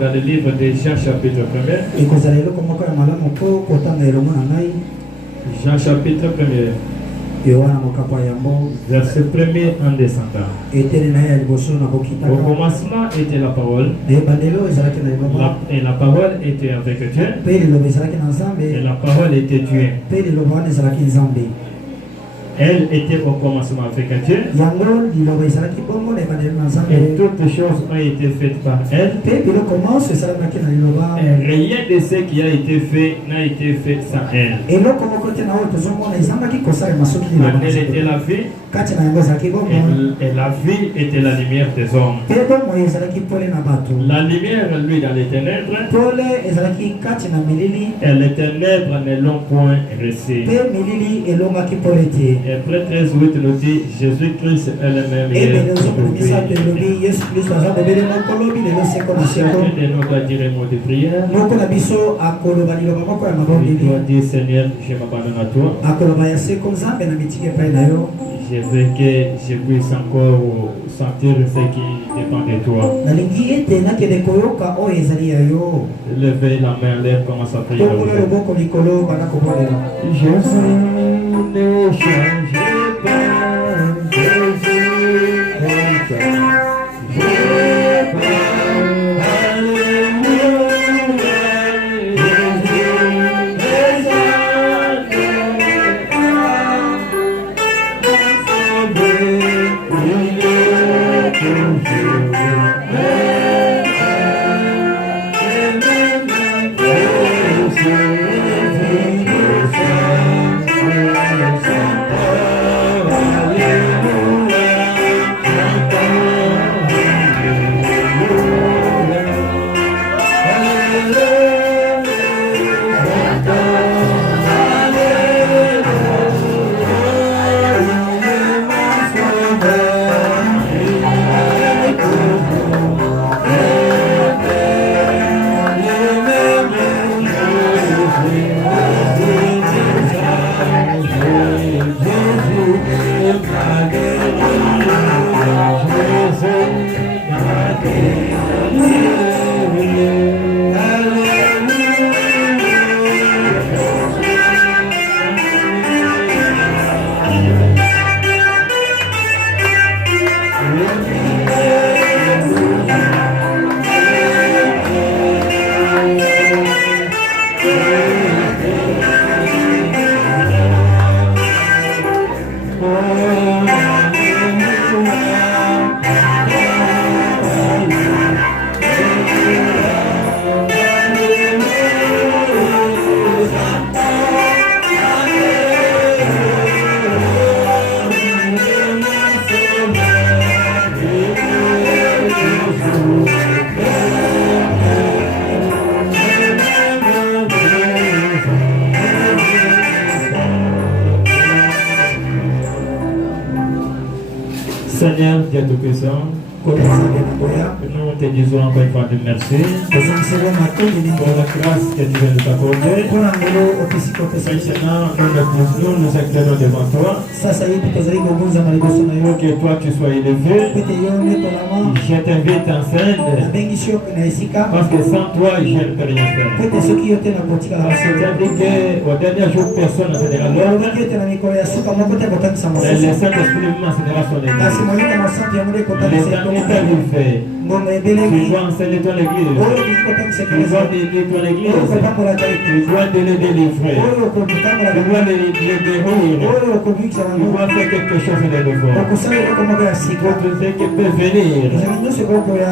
Dans le livre de Jean chapitre 1er. Jean chapitre 1er. Verset 1er en descendant. Au commencement était la parole. Et la parole était avec Dieu. Et la parole était Dieu. Elle était au commencement avec Dieu. Et toutes choses ont été faites par elle. Et rien de ce qui a été fait n'a été fait sans elle. Elle était la vie. Et la vie était la lumière des hommes. La lumière, lui, dans les ténèbres. Et les ténèbres ne l'ont point reçu. Et Prêtre 13:8 nous dit Jésus-Christ est le même hier. Chacun de nous doit dire un mot de prière. Il doit dire Seigneur, je m'abandonne à toi. Je veux que je puisse encore sentir ce qui dépend de toi. Levez la main, l'air commence à prier. Jésus ne change pas. Seigneur, Dieu Tout-Puissant, nous te disons encore une fois de merci pour la grâce que tu viens de t'accorder. Maintenant, nous nous inclinons devant toi. Que toi tu sois élevé. Je t'invite en scène. Parce que sans toi, je ne peux rien faire. C'est-à-dire qu'au dernier jour, personne ne se dira l'ordre. Et le Saint-Esprit m'enseignera son église. Les derniers lui fait. Tu dois enseigner ton église. Tu dois délivrer ton église. Tu dois les délivrer. Tu dois les guérir. Tu dois faire quelque chose de nouveau. Tout ce qui peut venir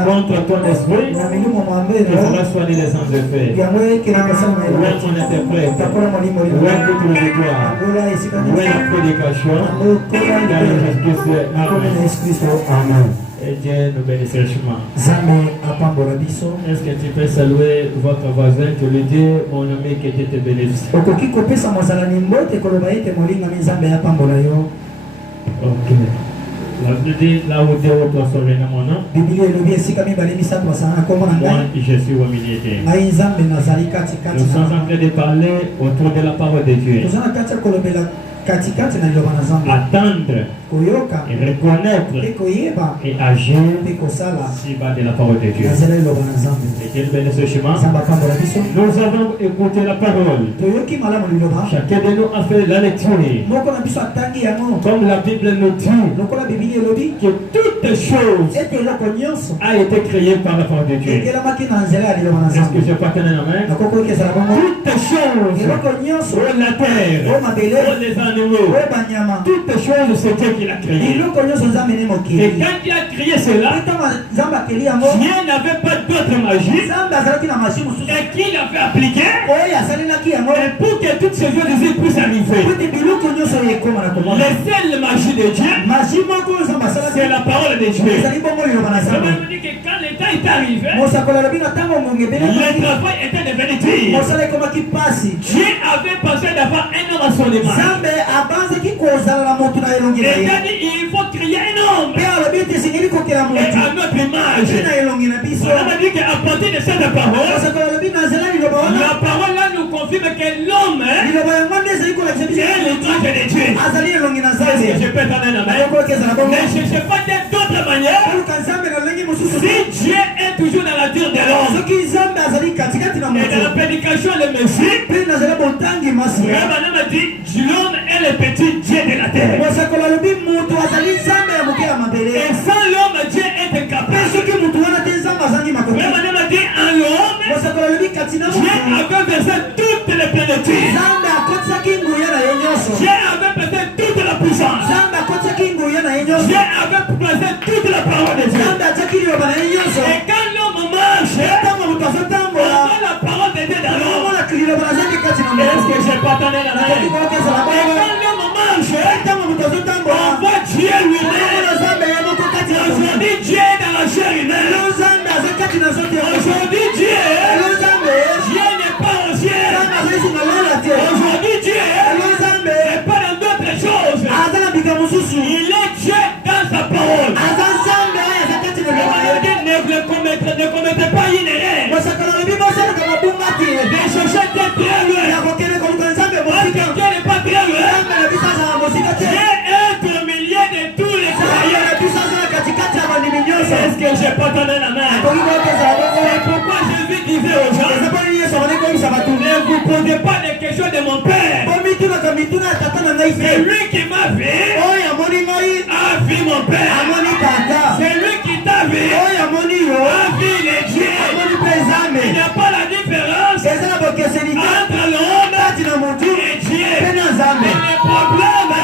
contre ton esprit, tu feras soigner les âmes de fait. Où est mon interprète? Où est toute la victoire? Où est la prédication? Car Jésus-Christ, Amen. Et Dieu nous bénisse richement. Est-ce que tu peux saluer votre voisin, tu lui dis, mon ami, que Dieu te bénisse. Ok. La Bible dit, là où Dieu doit sauver mon nom, moi je suis au milieu d'eux. Nous sommes en train de parler autour de la parole de Dieu. attendre et reconnaître et agir si bas de la parole de Dieu. Et quel bel est ce chemin. Nous avons écouté la parole. Chacun de nous a fait la lecture. Comme la Bible nous dit que toutes choses a été créées par la parole de Dieu. Est-ce que je peux tenir la main? Toutes choses sur la terre, les animaux, toutes choses c'est Dieu qui l'a créé. Et quand il a créé cela, Dieu n'avait pas d'autre magie et qu'il avait appliqué et pour que toutes ces choses puissent arriver. La seule magie de Dieu, c'est la parole de Dieu. Ça veut dire que quand le temps est arrivé, le travail était devenu Dieu. Dieu avait pensé d'avoir un homme à son image. Et il a dit il faut créer un homme et à notre image. On a dit qu'à partir de cette parole, la parole là nous confirme que l'homme est l'image de Dieu. Est-ce que je peux t'en donner? Mais je ne sais pas d'autre manière. Si Dieu est toujours dans la terre de l'homme et dans la prédication le Messie, Rabbanam a dit l'homme est le petit Dieu de la terre. Et sans l'homme, Dieu est incapable. Rabbanam a dit en l'homme, Dieu avait versé toutes les plénitudes. Dieu avait versé toute la puissance. Dieu avait placé toute la parole de Dieu. Et quand l'homme marche, on voit la parole de Dieu dans l'homme. Est-ce que j'ai pas entendu la main? Et quand l'homme marche, on voit Dieu lui-même. Aujourd'hui, Dieu est dans la chair humaine. Aujourd'hui, Dieu n'est pas au ciel. Aujourd'hui, Dieu n'est pas dans d'autres choses. Il est Dieu dans sa parole. Ne commettez pas une erreur. De chercher d'être très loin. Parce que Dieu n'est pas très loin. Dieu est au milieu de tous les croyants. Est-ce que j'ai pas donné la main? C'est pourquoi Jésus disait aux gens, ne vous posez pas des questions de mon Père. C'est lui qui m'a vu, a vu mon Père. C'est lui qui t'a vu, a vu les dieux. Il n'y a pas la différence entre l'homme et Dieu. Et le problème,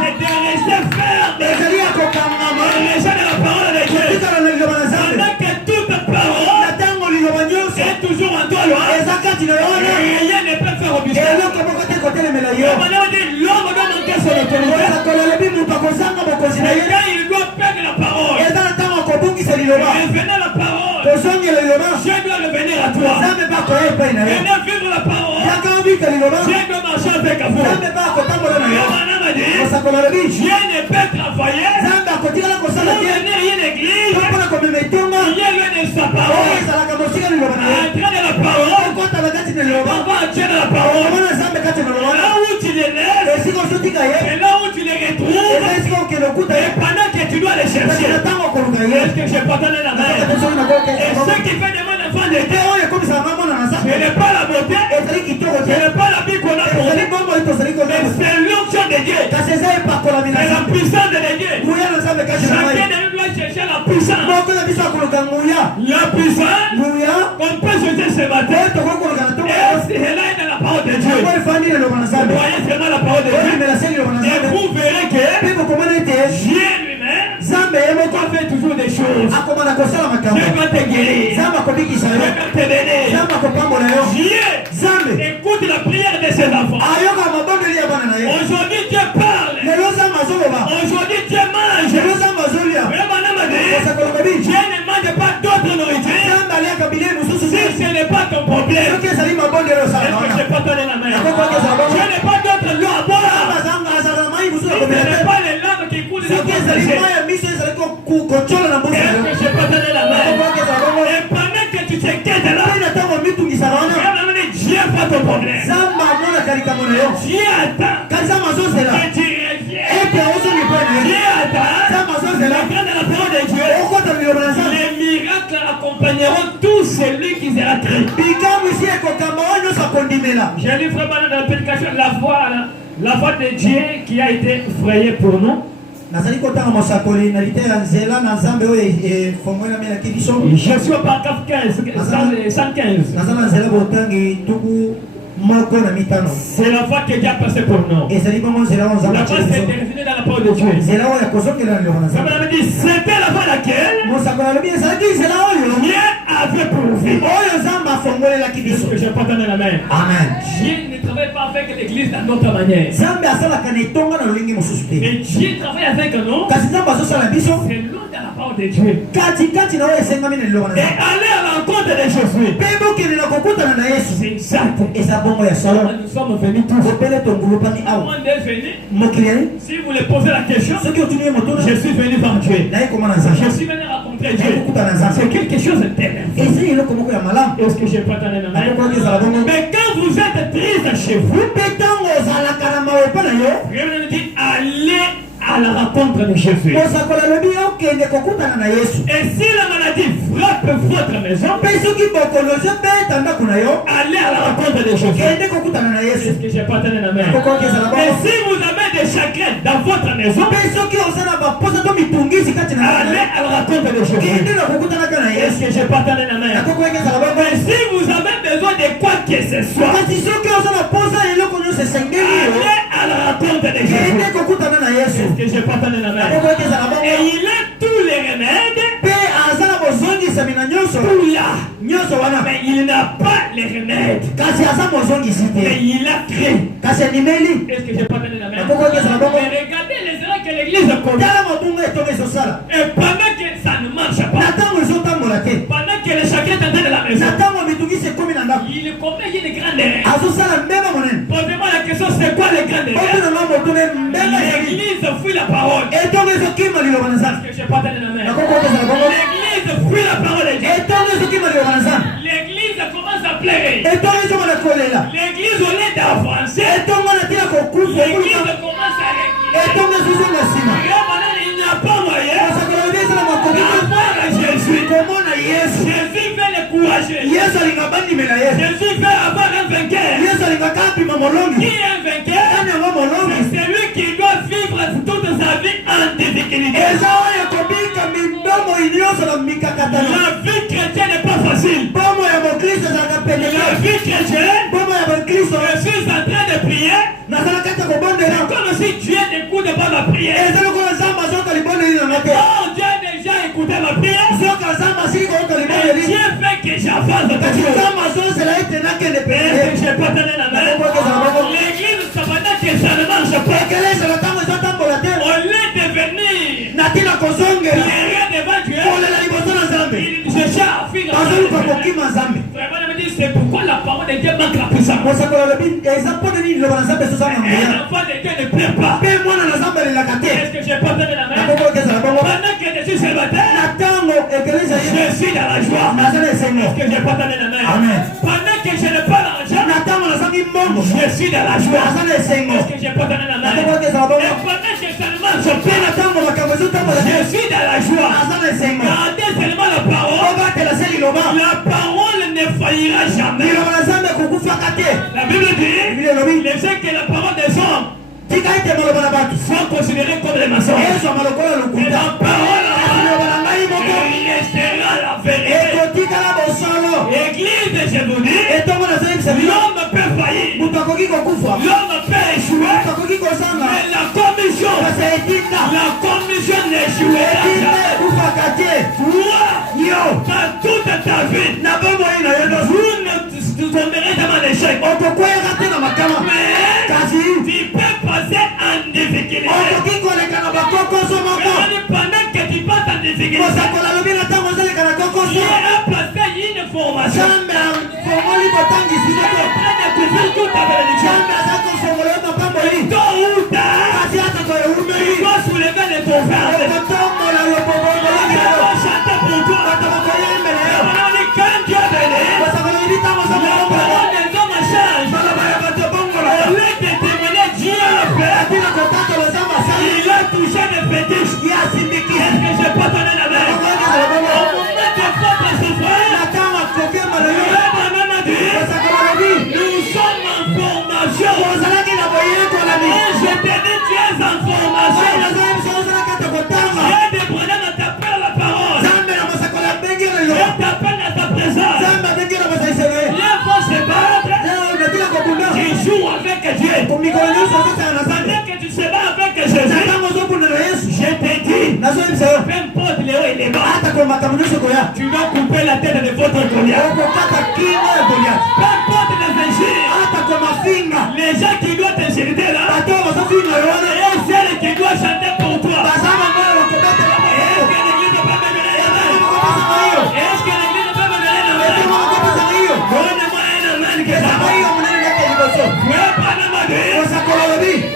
c'est de rester ferme et rester dans la parole de Dieu. Pendant que toute parole est toujours en toi, rien ne peut faire obstacle. L'homme doit manquer son autorité. Et quand il doit perdre la parole, revenez la parole. Dieu doit revenir à toi. Venez vivre la parole. Dieu doit marcher avec vous. Dieu ne peut travailler pour venir une église. Dieu lui de sa parole. Entrer dans la parole. On va entrer dans la parole. Là où tu les laisses, c'est là où tu les retrouves. Et pendant que tu dois les chercher, est-ce que j'ai pas donné la main? Et ce qui fait de mon enfant de Dieu, ce n'est pas la beauté, ce n'est pas la vie qu'on a pour nous, mais c'est l'onction de Dieu, c'est la puissance de Dieu. Chacun de nous doit chercher la puissance. La puissance qu'on peut chercher ce matin, et c'est là dans la parole de Dieu. Voyez vraiment la parole de Dieu, et vous verrez que Dieu lui-même fait toujours des choses. Dieu va te guérir. Dieu va te bénir. Dieu écoute la prière de ses enfants. Aujourd'hui Dieu parle. Aujourd'hui Dieu mange. Dieu ne mange pas d'autre nourriture. Si ce n'est pas ton problème, est-ce que je peux pas donner la main? Dieu n'est pas d'autre l'eau à boire. Ce n'est pas les larmes qui coulent de la bouche. Est-ce que je peux donner la main? Et pendant que tu t'inquiètes là, Dieu pas ton problème. Dieu attend. Les miracles accompagneront tous celui qui sera traité. J'ai lu vraiment dans la prédication la voie de Dieu qui a été frayée pour nous. Je suis au paragraphe 115. C'est la voie que Dieu a passée pour nous. La voie s'est définie dans la parole de Dieu. Ça me dit, c'était la voie laquelle Dieu avait pourvu. Est-ce que je peux donner la main? Amen. Dieu ne travaille pas avec l'église d'une autre manière. Mais Dieu travaille avec nous. C'est l'eau de la parole de Dieu. Et aller à l'encontre de Jésus. C'est exact. Nous sommes venus tous. Comment on est venu? Si vous voulez poser la question, je suis venu vers Dieu. Je suis venu rencontrer Dieu. C'est quelque chose de terrible. Est-ce que je peux t'en donner? Mais quand vous êtes triste chez vous, Dieu dit allez à la rencontre de Jésus. Et si la maladie frappe votre maison, allez à la rencontre de Jésus. Est-ce que j'ai pas donné la main? Et si vous avez des chagrins dans votre maison, allez à la rencontre de Jésus. Est-ce que j'ai pas donné la main? Et si vous avez besoin de quoi que ce soit, allez à la rencontre de Jésus. Que j'ai pas donné la main. Et il a tous les remèdes mais il n'a pas les remèdes. Mais il a créé. Est-ce que j'ai pas donné la main? Mais regardez les erreurs que l'église commet. Et pendant que ça ne marche pas, pendant que les chagrins sont dans la maison, il commet une grande erreur. Posez-moi la question, c'est quoi les grandes erreurs? L'église fuit la parole. Est-ce que j'ai pas donné la main? L'église fuit la parole de Dieu. L'église commence à pleurer. L'église au lieu d'avancer, l'église commence à régler. Il n'y a pas moyen d'avoir Jésus. Jésus veut l'encourager. Jésus veut avoir un vainqueur. Qui est un vainqueur? C'est celui qui doit vivre toute sa vie en difficulté. La vie chrétienne n'est pas facile. La vie chrétienne, je suis en train de prier. C'est comme si Dieu n'écoute pas ma prière. Oh, Dieu a déjà écouté ma prière. Mais Dieu fait que j'avance de Est-ce que je peux donner la main? L'église, ça va dire que ça ne marche pas. Au lieu de venir, il cherche à finir. Vraiment, me dit, c'est pourquoi la parole de Dieu manque la puissance. Et l'enfant de Dieu ne plaît pas. Est-ce que je peux donner la main? Pendant que je suis célibataire, je suis dans la joie. Est-ce que je peux donner la main? Pendant que je n'ai pas l'argent, je suis dans la joie. Est-ce que je peux donner la main? Et pendant que ça ne marche pas, je suis dans la joie. Gardez seulement la parole. La parole ne faillira jamais. La Bible dit, les gens que la parole des hommes sont considérés comme des maçons. Et la parole restera la vérité. Église, je vous dis, l'homme peut faillir, l'homme peut échouer, mais la commission n'échouera jamais. Toi, dans toute ta vie, vous ne tomberez dans un échec. Mais tu peux passer en difficulté. Pendant que tu passes en difficulté, Dieu a placé une formation. Tout ta bénédiction. Tôt ou tard, tu dois soulever les ton frère. Tu dois chanter pour toi. Quand Dieu bénit, la parole des hommes change. Au lieu de témoigner, Dieu a tu vas couper la tête de votre Goliath. Peu importe les injures, les gens qui doivent t'insulter là, et celles qui doivent chanter pour toi. Est-ce que l'église ne peut me donner la main? Est-ce que l'église ne peut me donner la main? Donne-moi un amen que ça va.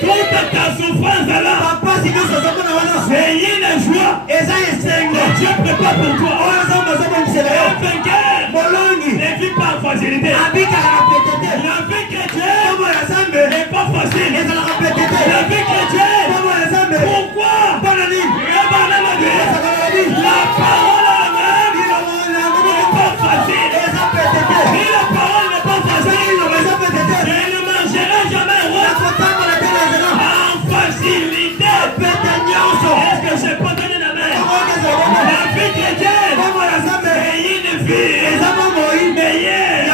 Toute ta souffrance là, c'est une joie que Dieu prépare pour toi. Un vainqueur ne vit pas en facilité. La vie chrétienne n'est pas facile. La vie chrétienne, pourquoi? La parole elle-même n'est pas facile. Si la parole n'est pas facile, je ne mangerai jamais en facilité. Est-ce que je peux donner la main? La vie chrétienne, c'est une vie meilleure.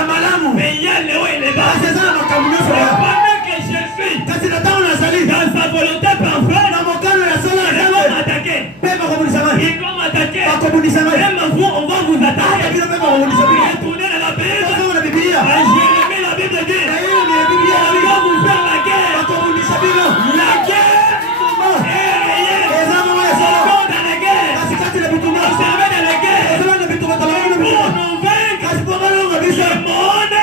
Mais il y a le haut et le bas. C'est pendant que je suis dans sa volonté parfaite, il va m'attaquer. Même vous, on va vous attaquer. Retournez dans la Bible. Jérémie, la Bible dit, on va vous faire la guerre. La guerre est réelle. On va dans la guerre. On servait dans la guerre. Pour nous vaincre, le monde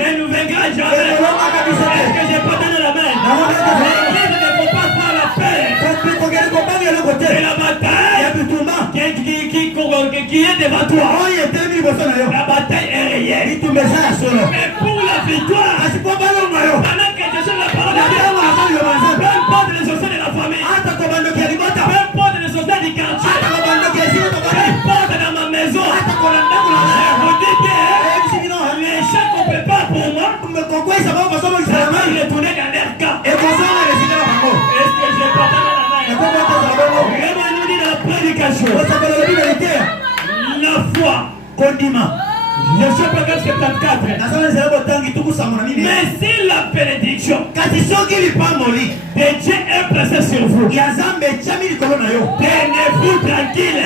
ne nous vaincra jamais. Est-ce que j'ai pas donné la main? L'église ne faut pas faire la paix. C'est la bataille qui est devant toi. La bataille est réelle. Mais pour la victoire, pendant que je suis la parole de Dieu, peu importe les sociétés de la famille, peu importe les sociétés du quartier, peu importe dans ma maison, je vous dis que les gens qu'on ne peut pas pour moi, ça va retourner dans leur cas. Est-ce que j'ai pas donné la main? Vraiment nous dit dans la prédication, la foi, condiment. Je suis pas comme c'est 34. Mais si la bénédiction de Dieu est placée sur vous, tenez-vous tranquille.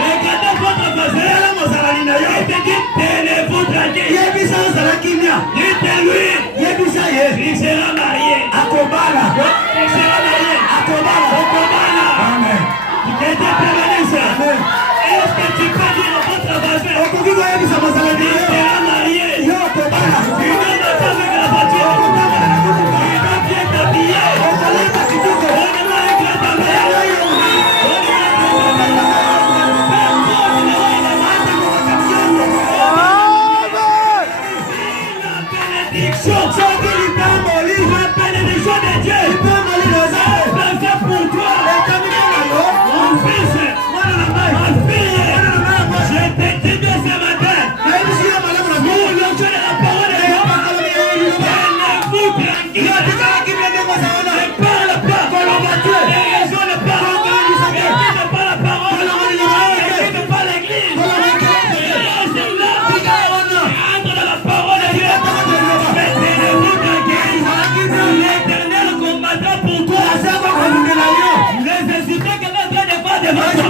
Regardez votre voisin et tenez-vous tranquille. Dites-lui, il sera marié. Il sera marié. Amen. Que Dieu te bénisse. Est-ce que tu peux dire à votre voisin, il sera marié? Tu dois marcher avec la voiture. Tu dois bien t'habiller. Donne-moi un grand amen. La bénédiction de Dieu est placée pour toi. Mon fils, ma fille, je te dis bien ce matin, pour le Dieu de la parole de Dieu, tenez-vous tranquille. Ne parle pas, ne raisonne pas, n'écoute pas la parole, n'écoute pas l'église. Reste là, entre dans la parole de Dieu. Mais tenez-vous tranquille. L'Éternel combattra pour toi. Les insultés que l'on train de faire devant toi.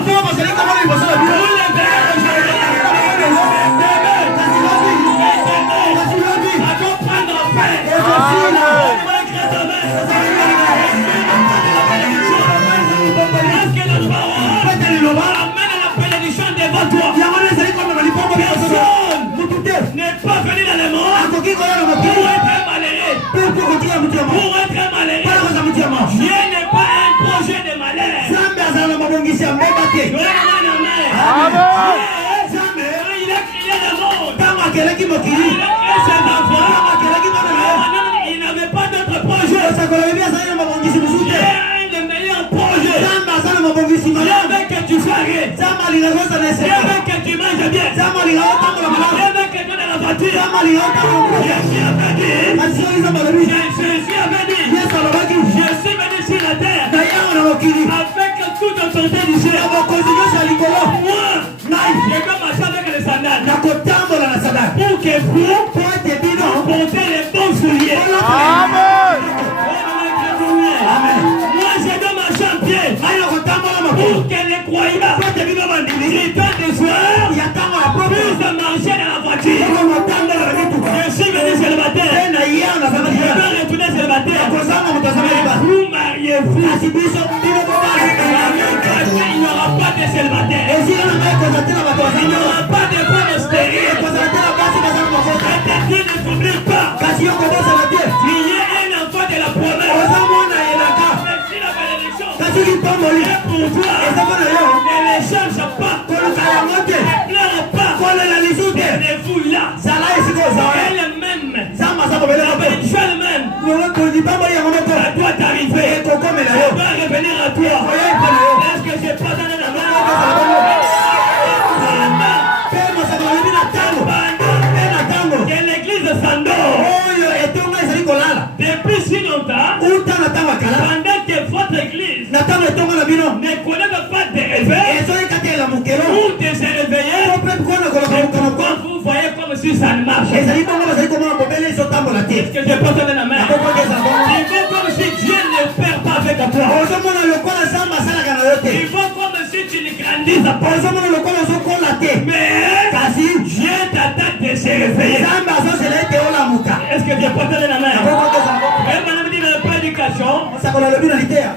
N'est pas venu dans le monde pour être malheureux. Dieu n'est pas un projet de malheur. Il a créé le monde. Il a créé ses enfants. Il n'avait pas d'autre projet. Dieu a le meilleur projet. Dieu veut que tu sois riche. Dieu veut que tu manges bien. Dieu veut que tu aies la voiture. Jésus avait dit, je suis venu sur la terre avec toute autorité du ciel. Moi, je vais marcher avec les sandales pour que vous portez les bons souliers. Amen. Moi, je dois marcher en pied pour que les fous, il n'y aura pas de célibataires. Il n'y aura pas de femmes stériles. Dieu ne t'oublie pas. Tu es un enfant de la promesse. Même si la bénédiction est pour toi, ne les change pas. Ne pleure pas. Tenez-vous là. Elle-même. La bénédiction elle-même. Ça doit t'arriver. Ça doit revenir à toi. Est-ce que c'est pas dans la main? Que l'église s'endort. Depuis si longtemps, pendant que votre église ne connaît pas de réveil, ou de se réveiller, vous voyez comme si ça ne marche. Est-ce que je porte la main? Il faut comme si Dieu ne perd pas avec toi. Il faut comme si tu ne grandis pas. Mais Dieu t'attend de se réveiller. Est-ce que Dieu porte la main?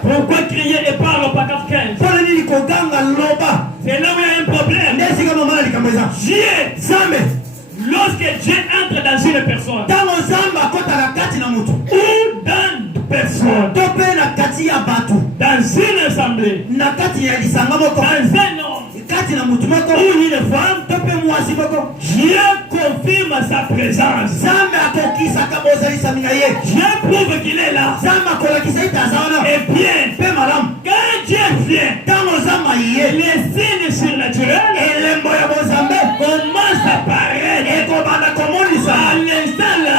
Pourquoi crier et parler au paragraphe 15? C'est là où il y a un problème. Lorsque Dieu entre dans une personne, ou dans une personne, dans une assemblée, dans un homme, ou une femme, Dieu confirme sa présence. Dieu prouve qu'il est là. Et bien, quand Dieu vient, les signes surnaturels commencent à apparaître. À l'instant là,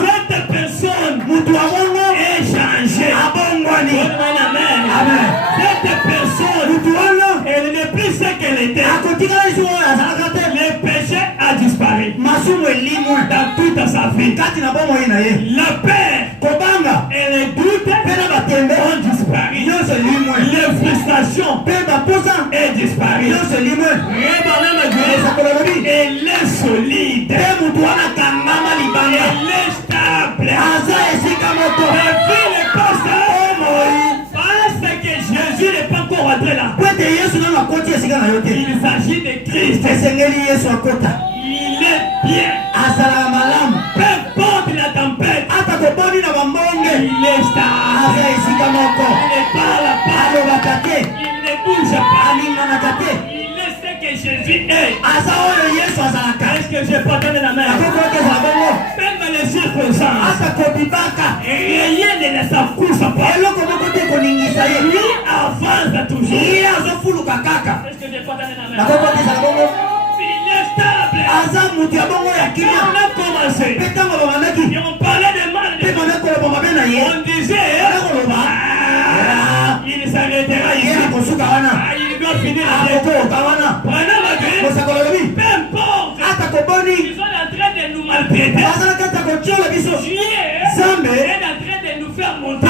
cette personne est changée. Amen. Cette personne, elle n'est plus ce qu'elle était. Le péché a disparu dans toute sa vie. La paix et les doutes ont disparu. Les frustrations ont disparu. Elle est solide. Elle est stable. Parce que Jésus n'est pas encore entré là. Il s'agit de Christ. Il est bien. Peu importe la tempête, il est stable. Il ne parle pas. Il ne bouge pas. Il est ce que Jésus est. Est-ce que je peux donner la main? Même les circonstances, rien ne s'accouche pas. Lui avance toujours. Est-ce que je peux donner la main? Il est stable. On a commencé. Et on parlait de mal. On disait il s'arrêtera ici. Il doit finir la tête. Peu importe. Ils sont en train de nous maltraiter. Dieu est en train de nous faire monter.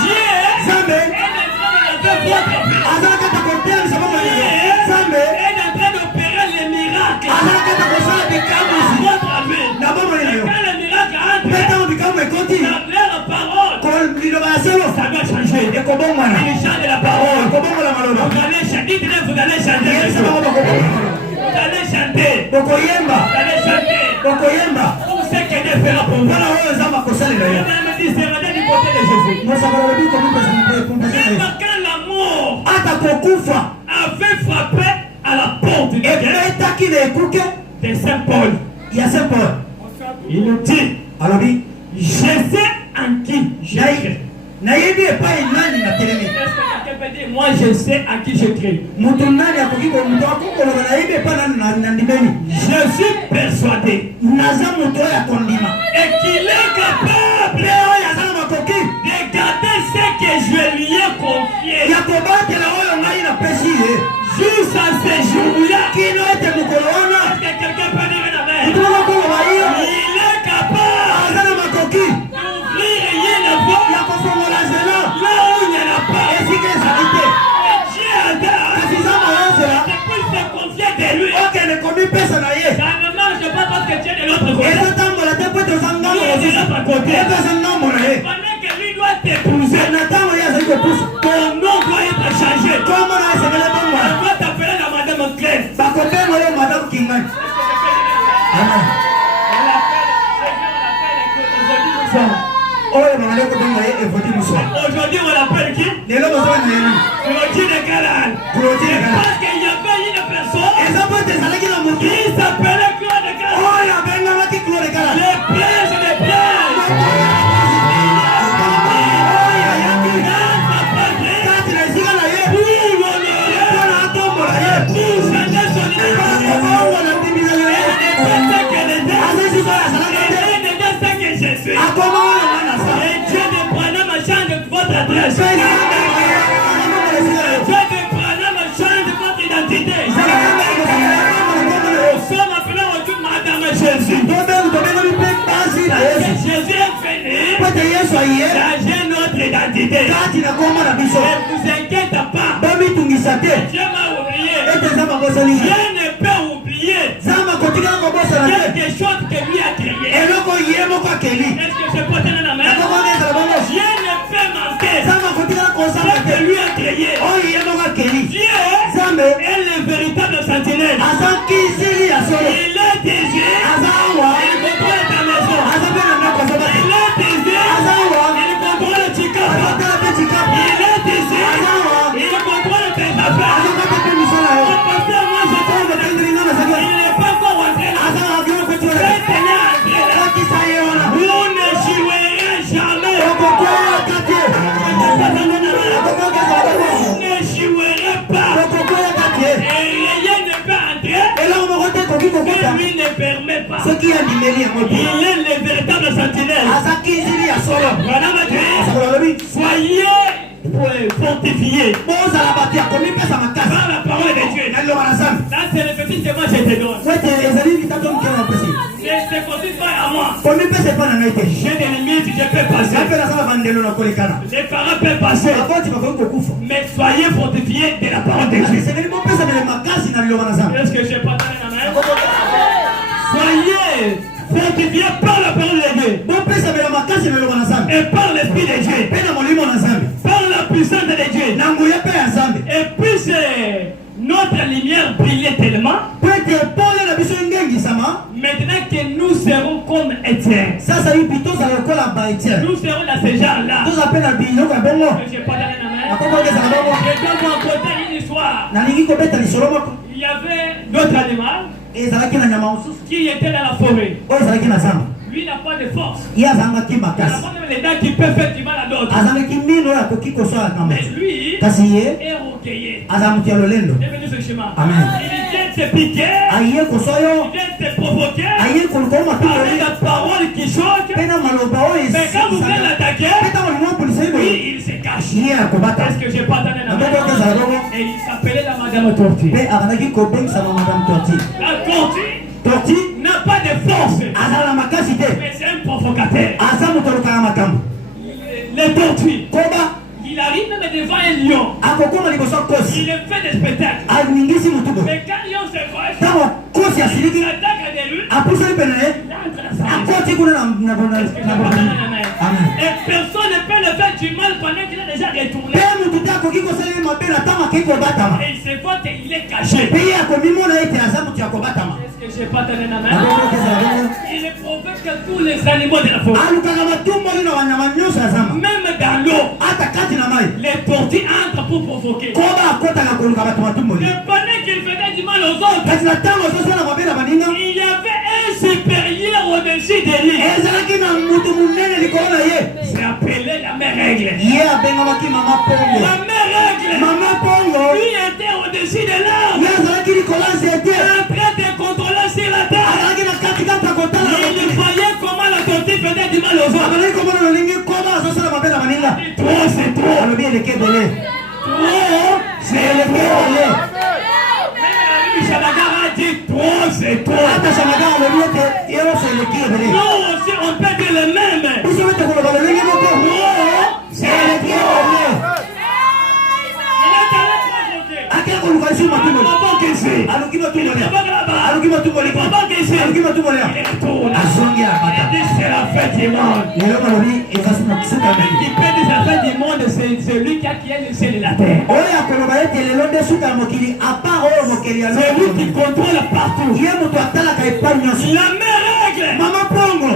Dieu est en train de faire votre vie. Dieu est en train d'opérer les miracles. Votre vie. Et quand le miracle entre dans leur parole, ça doit changer. Il change la parole. Vous allez chanter. Vous allez chanter. Vous allez chanter. Vous allez chanter. Tout ce que Dieu fera pour vous. Même dit, c'est revenu du côté de Jésus. Même quand la mort avait frappé à la porte de Saint Paul, il nous dit, je sais en qui j'ai cru. Est-ce que quelqu'un peut dire, moi je sais à qui je crie? Je suis persuadé et qu'il est capable de garder ce que je lui ai confié jusqu'à ce jour-là. Est-ce que quelqu'un peut dire la main? Il est capable d'ouvrir une voie là où il n'y en a pas. Et Dieu adore. C'est pour se confier de lui. Ça ne marche pas parce que Dieu est de l'autre côté. Lui est de l'autre côté. Pendant que lui doit te ton nom doit être changé. Comment on va t'appeler la Madame Claire. Madame Kingan. Amen. Aujourd'hui, on l'appelle qui? Clôture de Canaan. Parce qu'il y avait une personne qui s'appelait Claude de Canaan. Les pièges des pièges. Dieu ne prendra ma chambre de votre adresse. Dieu ne prendra ma chambre de votre identité. Nous sommes appelés aujourd'hui Madame Jésus. Jésus est venu changer notre identité. Ne vous inquiétez pas. Dieu m'a oublié. Dieu ne peut oublier quelque chose que lui a créé. Est-ce que je peux tenir la main? Dieu ne peut manquer ce que lui a créé. Dieu est le véritable sentinelle. Il est Dieu. Il contrôle ta maison. Il est Dieu. Il contrôle le Chicago. Il est Dieu. Il contrôle tes affaires. Il n'est pas encore rentré là. Vous ne jouerez jamais. Vous ne jouerez pas. Et rien ne peut entrer. Que lui ne permet pas. Il est le véritable sentinelle. Soyez fortifiés par la parole de Dieu. Là, c'est le petit témoin que je te donne. C'est conduit pas à moi. J'ai des limites, je peux passer. Les parents peuvent passer. Mais soyez fortifiés de la parole de Dieu. Est-ce que je peux donner la main? Soyez fortifiés par la parole de Dieu. Et par l'esprit de Dieu. Par la puissance de Dieu. Et puis notre lumière brillait tellement. Maintenant que nous serons comme Étienne. Nous serons dans ce genre-là. Je n'ai pas donné la main. Je dois vous raconter une histoire. Il y avait d'autres animaux qui étaient dans la forêt. Lui n'a pas de force. Il n'a pas les dents qui peuvent faire du mal à d'autres. Mais lui est recueilli. Il est venu sur le chemin. Il vient te piquer. Il vient te provoquer. Avec la parole qui choque. Mais quand vous voulez l'attaquer, lui il se cache. Parce que je n'ai pas donné la main. Et il s'appelait la Madame Tortue. La Tortue n'a pas de force. Mais c'est un provocateur. Les tortues. Il arrive même devant un lion. Il est fait des spectacles. Mais quand lion se fâche, il s'attaque à des luttes. Il entre et personne ne peut le faire du mal pendant qu'il a déjà retourné. Et il se voit qu'il est caché. Est-ce que je n'ai pas donné la main? Il est provoque tous les animaux de la forêt. Même dans l'eau, les tortues entrent pour provoquer. Et pendant qu'il faisait du mal aux autres, il y avait un supérieur au-dessus de lui. C'est appelé la mère règle. La mère règle. Lui était au-dessus de l'arbre. En train de contrôler sur la terre. Il voyait comment la tortue faisait du mal aux autres. Trop, c'est trop. Trop, c'est trop. Chamagar a dit trop, c'est trop. Nous aussi, on peut dire le même. Trop, c'est trop. Il est allé provoquer. Il Pendant que ici, il retourne. C'est la fête du monde. Qui peut dire la fête du monde, c'est celui qui a le ciel et la terre. C'est lui qui contrôle partout. La meilleure règle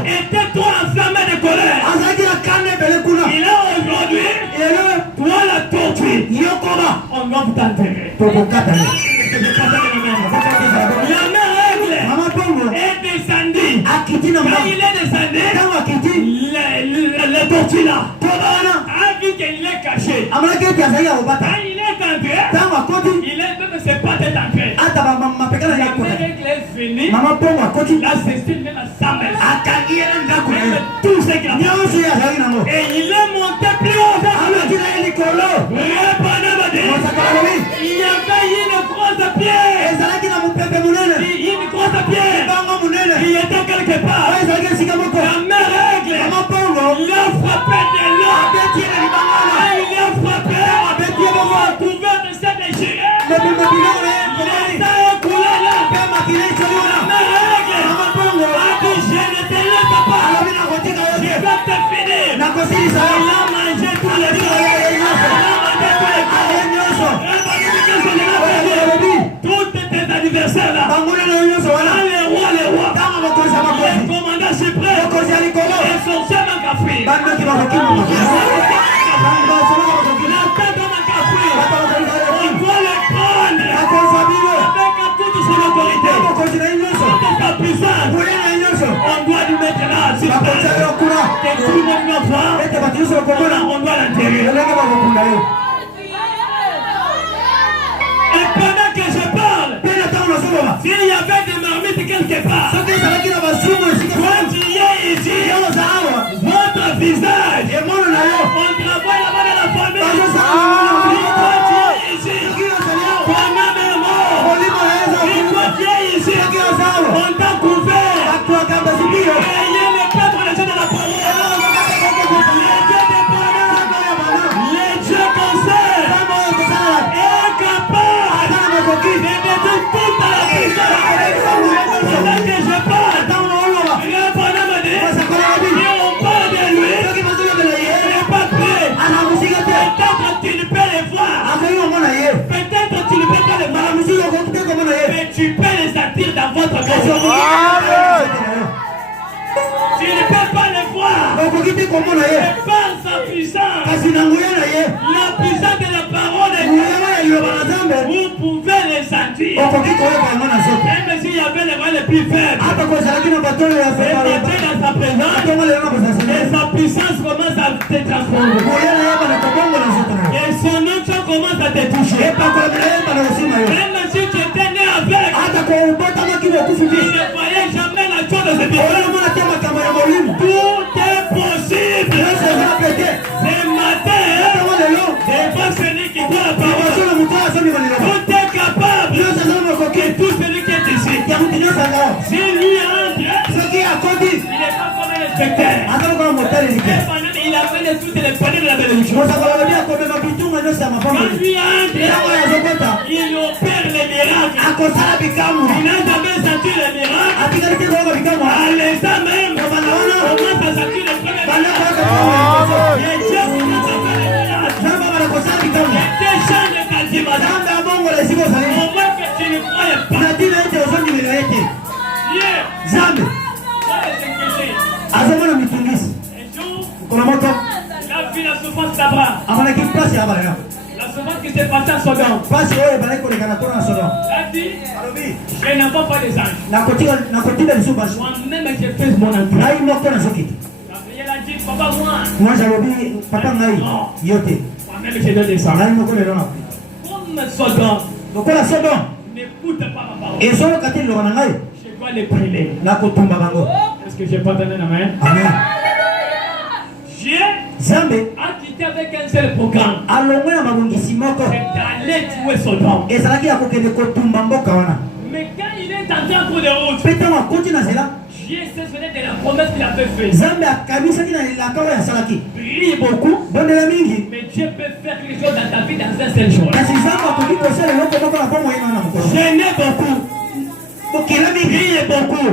était toi enflammé de colère. Il est aujourd'hui, toi la tortue. On va vous t'enterrer. La meilleure règle est descendue. Quand il est descendu, la tortue là a vu qu'il est caché. Quand il est entré, il est même ses pattes est entrées. La meilleure règle est venue. La cestine même à sa mère. Tout ce qu'il a fait. Et il est monté plus haut. Il y avait une grosse pierre. Une grosse pierre qui était quelque part. La meilleure règle, il a frappé de l'eau. Il a frappé. Couvert de cette déchirée. Il a écoulé là. La meilleure règle a dit je ne te laisse pas. Je vais te finir. Il a mangé tous les jours. Tous tes anniversaires là. Les rois. Les commandants suprêmes. Les sorciers dans café. La tête dans le café. On doit les prendre. Avec toute son autorité. Toute sa puissance. On doit lui mettre là. Que tout le monde le voit. On doit l'enterrer. Et pendant que je parle, s'il y avait des marmites quelque part, quand tu es ici, votre visage, on travaille là-bas dans la famille. Quand tu es ici, toi-même est mort. Quand tu es ici, on t'a couvert. Ayez le peuple les gens de la parole. Les dieux conseils est capable de mettre tout à la puissance. Pendant que je parle, le bonhomme me dit, si on parle de lui, il n'est pas prêt. Peut-être tu ne peux les voir. Peut-être tu ne peux pas les voir. Mais tu peux les attirer dans votre maison. Tu ne peux pas les voir. Mais par sa puissance, la puissance de la parole de Dieu, vous pouvez les attirer. Même s'il y avait les voix les plus faibles, et dans sa présence, et sa puissance commence à te transformer. Et son onction commence à te toucher. Même si tu étais né avec, tu ne voyais jamais la chose de ce Dieu. Tout est possible. Ce matin, c'est pas celui qui doit la parole. Tout est capable. Et tout celui qui est ici. Si lui entre, il n'est pas comme un inspecteur. Il a fait toutes les paniers de la bénédiction. Quand lui entre, il opère les miracles. Il n'a jamais senti les miracles. À l'instant même, on commence à sentir les premiers miracles. Les dieux commencent à faire les miracles. Les chants de Kaltimada. On voit que tu ne croyais pas. La vie, la souffrance là-bas. La souffrance qui s'est passée à Sodome. La dit, je n'avais pas les anges. Moi-même, j'ai fait mon entrée. Elle a dit, papa, moi. Moi-même, je dois descendre. Comme Sodome. N'écoute pas ma parole. Je dois les brûler. Est-ce que j'ai pas donné la main? Amen. Dieu a quitté avec un seul programme. C'est d'aller tuer Sodome. Mais quand il est entré en cours de route, Dieu s'est souvenu de la promesse qu'il avait faite. Prie beaucoup, mais Dieu peut faire quelque chose dans ta vie dans un seul jour. Gêner beaucoup, Priez beaucoup.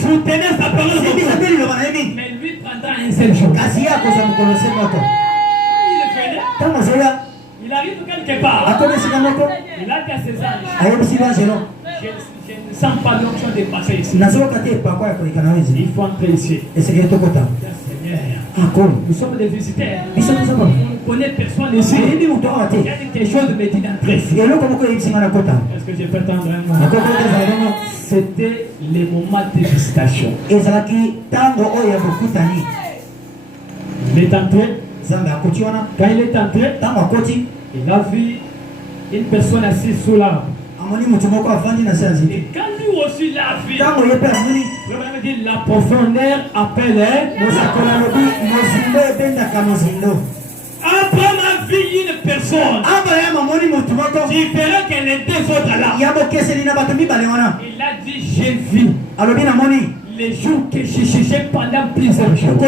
Soutenez sa parole beaucoup. Mais lui prendra un seul jour. Il le fait. Il arrive quelque part. Il a dit à ses anges, je ne sens pas l'option de passer ici. Il faut entrer ici. Seigneur, nous sommes des visiteurs. On ne connaît personne ici. Il y a quelque chose de me dit d'entrer ici. Est-ce que j'ai fait entendre un moment? C'était les moments de visitation. Il est entré. Quand il est entré, il a vu une personne assise sous l'arbre. Et quand lui aussi l'a vu, la profondeur appelle. Abraham a vu une personne différente que les deux autres là. Il a dit, j'ai vu les jours que j'ai cherché pendant plusieurs jours.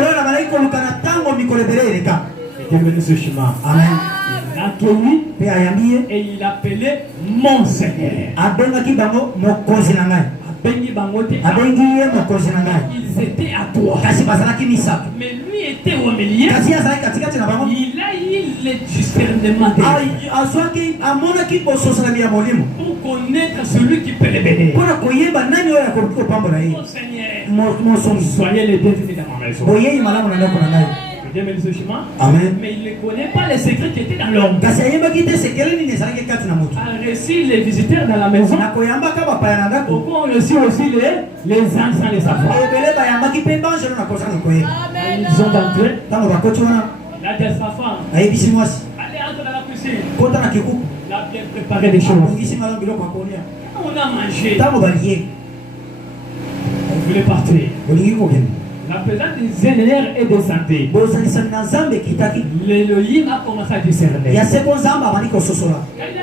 Il est venu ce chemin. Amen. Il l'a accueilli et il appelait mon Seigneur. Ils étaient à toi. Mais lui était au milieu. Il a eu le discernement pour connaître celui qui peut le bénir. Mon Seigneur, soyez les bienvenus dans ma maison. Amen. Mais il ne connaît pas les secrets qui étaient dans l'homme. A reçu les visiteurs dans la maison. Pourquoi on reçut aussi les anges sans les savoir. Ils sont entrés. Il a dit à sa femme, allez entre dans la cuisine. Il a bien préparé des choses. On a mangé. On voulait partir. La présence des ingénieurs et des santé. L'Élohim a commencé à discerner. Il a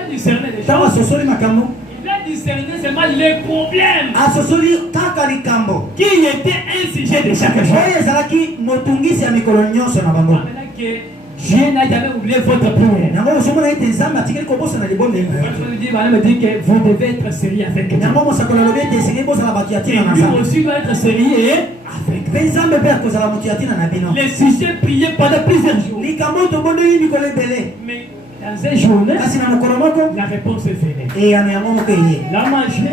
discerné les choses. Il a discerné seulement les problèmes qui étaient un sujet de chaque jour. Maintenant que Dieu n'a jamais oublié votre prière. Me dit que vous devez être sérieux avec Dieu. Et lui aussi doit être sérieux avec les sujets priés pendant plusieurs jours. Mais dans une journée, la réponse est venue. On a mangé.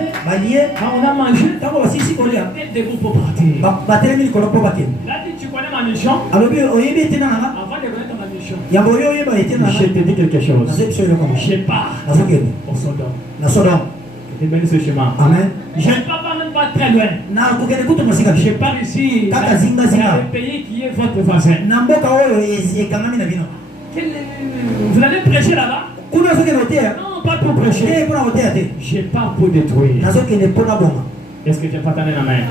Quand on a mangé, on était debout pour partir. Il a dit, tu connais ma mission? Avant de connaître ma mission, je te dis quelque chose. Je pars au Sodome. Je vais ce chemin. Amen. Je ne pars même pas très loin. Je pars ici dans le pays qui est votre voisin. Vous allez prêcher là-bas? Non, pas pour prêcher. Je pars pour détruire. Est-ce que tu n'as pas entendu la main?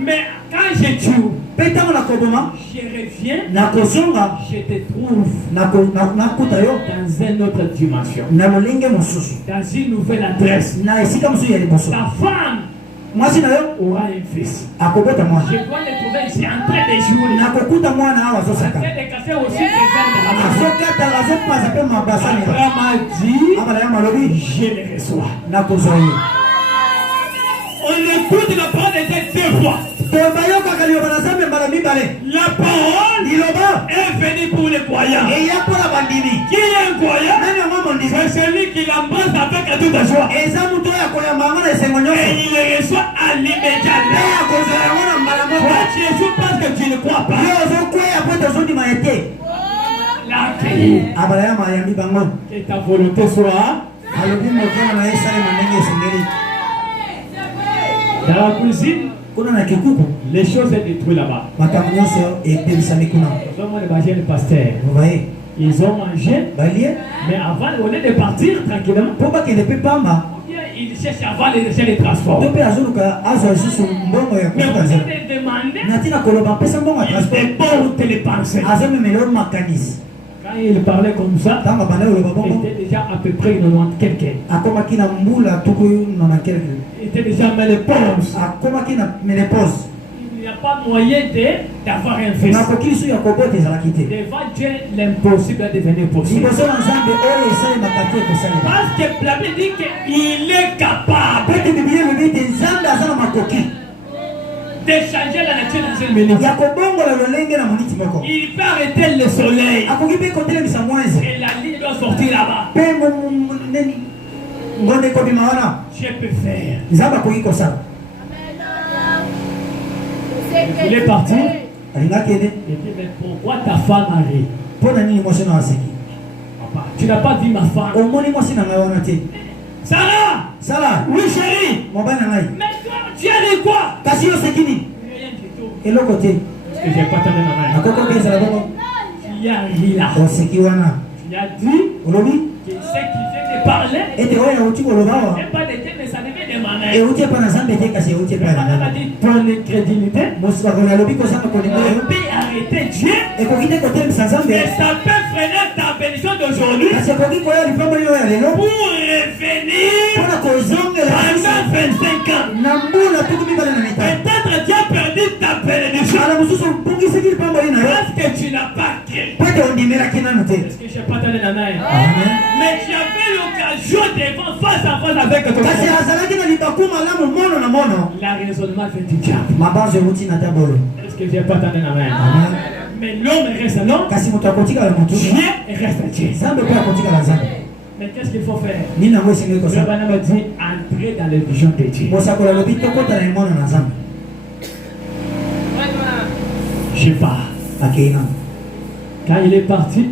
Mais quand je tue, je reviens, je te trouve dans une autre dimension, dans une nouvelle adresse. Ta femme aura un fils. Je dois le trouver ici en train de jouer. En train de casser aussi des verres. Abraham a dit, je le reçois. On écoute la parole de Dieu deux fois. La parole est venue pour les croyants. Qui est un croyant? C'est celui qui l'embrasse avec toute joie. Et il le reçoit à l'immédiat. Toi, tu échoues parce que tu ne crois pas. L'accueillir. Que ta volonté soit. Dans la cuisine, les choses sont détruites là-bas. Ils ont mangé, mais avant, au lieu de partir tranquillement, ils cherchent avant de laisser les transports. Mais au lieu de demander, ils étaient bons ou télépassés. Quand il parlait comme ça, il était déjà à peu près 90 quelqu'un. Il était déjà ménopause. Il n'y a pas moyen d'avoir un fils. Devant Dieu, l'impossible est devenu possible. Parce que la Bible dit qu'il est capable. d'échanger la nature dans une minute. Il peut arrêter le soleil. Et la ligne doit sortir là-bas. Je peux faire. Il est parti. Il dit, mais pourquoi ta femme arrive? Papa, tu n'as pas vu ma femme. Sarah, oui chérie. Mais toi, tu as dit quoi? Rien du tout. Parce que j'ai pas ta main. Tu as ri là. Tu as dit que ce qui vient de parler n'est pas de Dieu, mais ça devait de ma main. On a dit ton incrédulité. On peut arrêter Dieu. Et ça peut freiner ta bénédiction d'aujourd'hui pour revenir pendant 25 ans. Peut-être Dieu a perdu ta bénédiction parce que tu n'as pas créé. Est-ce que je n'ai pas donné la main? Mais tu avais l'occasion devant face à face avec ton frère. La raisonnement fait du diable. Est-ce que je n'ai pas donné la main? Mais l'homme reste un homme. Dieu reste Dieu. Mais qu'est-ce qu'il faut faire? Le Banama dit entrer dans les visions de Dieu. Je pars. Quand il est parti,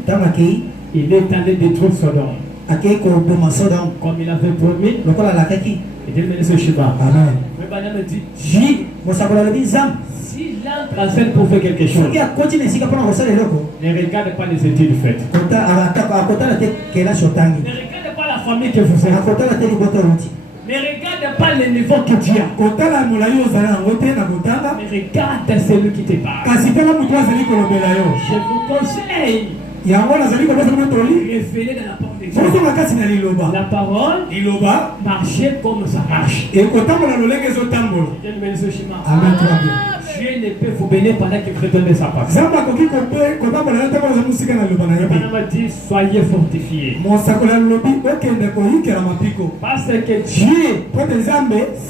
il est allé détruire Sodome. Comme il avait promis. Et Dieu me laisse ce chemin. Le Banama dit Dieu. Si l'âme transcende pour faire quelque chose, ne regarde pas les études faites. Ne regarde pas la famille que vous êtes. Ne regarde pas le niveau que tu as. Mais regarde celui qui te parle. Je vous conseille. Révéler dans la parole de Dieu. La parole marcher comme ça marche. Dieu ne peut vous bénir pendant que vous donnez sa parole. On m'a dit soyez fortifiés. Parce que Dieu,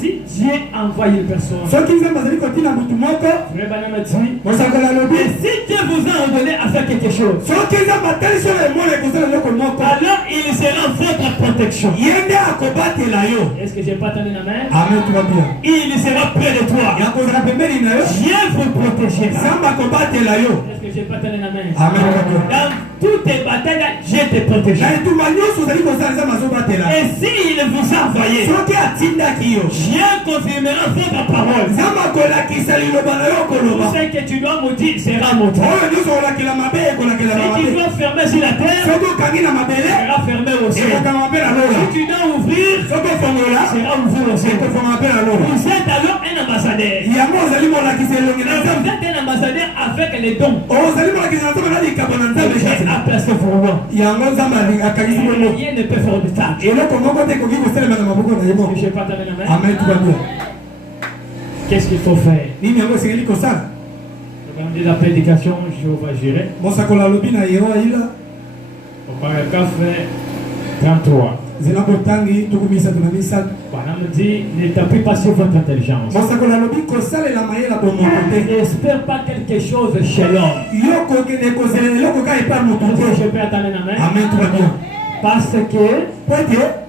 si Dieu envoie une personne, si Dieu vous a ordonné à faire quelque chose, alors il sera votre protection. Est-ce que je n'ai pas tendu la main? Il sera près de toi. Dieu vous protégera. Est-ce que je n'ai pas tendu la main? Dans toutes tes batailles, Dieu te protégera. Et s'il vous a envoyé, Dieu confirmera votre parole. Ce que tu dois me dire sera montré. Si tu dois fermer sur la terre, sera fermé aussi. Si tu dois ouvrir, sera ouvert aussi. Vous êtes alors un ambassadeur. Vous êtes un ambassadeur avec les dons. J'ai appelé pour moi. Rien ne peut faire obstacle. Je n'ai pas donné la main. Qu'est-ce qu'il faut faire? Regardez la prédication, je vais gérer. Au paragraphe 33. On me dit, ne t'appuie pas sur votre intelligence. N'espère pas quelque chose chez l'homme. Je peux attendre la main. Parce que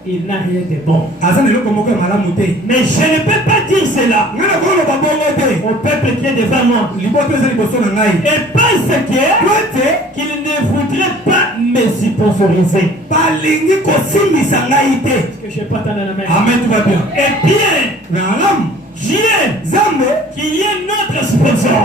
il n'a rien de bon. Mais je ne peux pas dire cela au peuple qui est devant moi. Et parce qu'il ne voudrait pas me sponsoriser. Est-ce que je n'ai pas attendre la main? Et bien, Dieu, qui est notre sponsor.